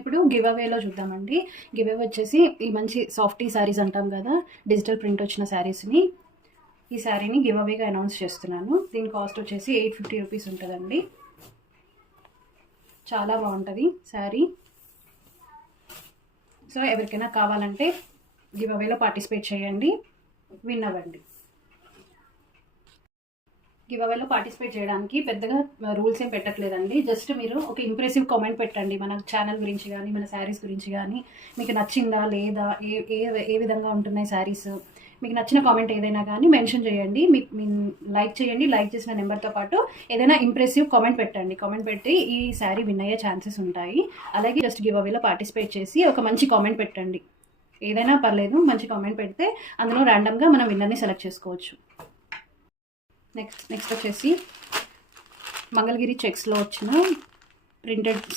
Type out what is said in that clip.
ఇప్పుడు గివ్ అవేలో చూద్దామండి. Give away వచ్చేసి ఈ మంచి సాఫ్టీ శారీస్ అంటాం కదా, డిజిటల్ ప్రింట్ వచ్చిన శారీస్ని, ఈ శారీని గివ్ అవేగా అనౌన్స్ చేస్తున్నాను. దీని కాస్ట్ వచ్చేసి 850 రూపీస్ ఉంటుందండి. చాలా బాగుంటుంది శారీ. సో ఎవరికైనా కావాలంటే గివ్ అవేలో పార్టిసిపేట్ చేయండి, విన్ అవ్వండి. గివ్ అవేలో పార్టిసిపేట్ చేయడానికి పెద్దగా రూల్స్ ఏం పెట్టట్లేదండి. జస్ట్ మీరు ఒక ఇంప్రెసివ్ కామెంట్ పెట్టండి మన ఛానల్ గురించి కానీ, మన శారీస్ గురించి కానీ. మీకు నచ్చిందా లేదా, ఏ విధంగా ఉంటున్నాయి శారీస్, మీకు నచ్చిన కామెంట్ ఏదైనా కానీ మెన్షన్ చేయండి. మీకు లైక్ చేయండి. లైక్ చేసిన నెంబర్తో పాటు ఏదైనా ఇంప్రెసివ్ కామెంట్ పెట్టండి. కామెంట్ పెట్టి ఈ శారీ విన్ అయ్యే ఛాన్సెస్ ఉంటాయి. అలాగే జస్ట్ గివ్ అవేలో పార్టిసిపేట్ చేసి ఒక మంచి కామెంట్ పెట్టండి. ఏదైనా పర్లేదు, మంచి కామెంట్ పెడితే అందులో ర్యాండమ్గా మనం విన్నర్ని సెలెక్ట్ చేసుకోవచ్చు. నెక్స్ట్ వచ్చేసి మంగళగిరి చెక్స్లో వచ్చిన ప్రింటెడ్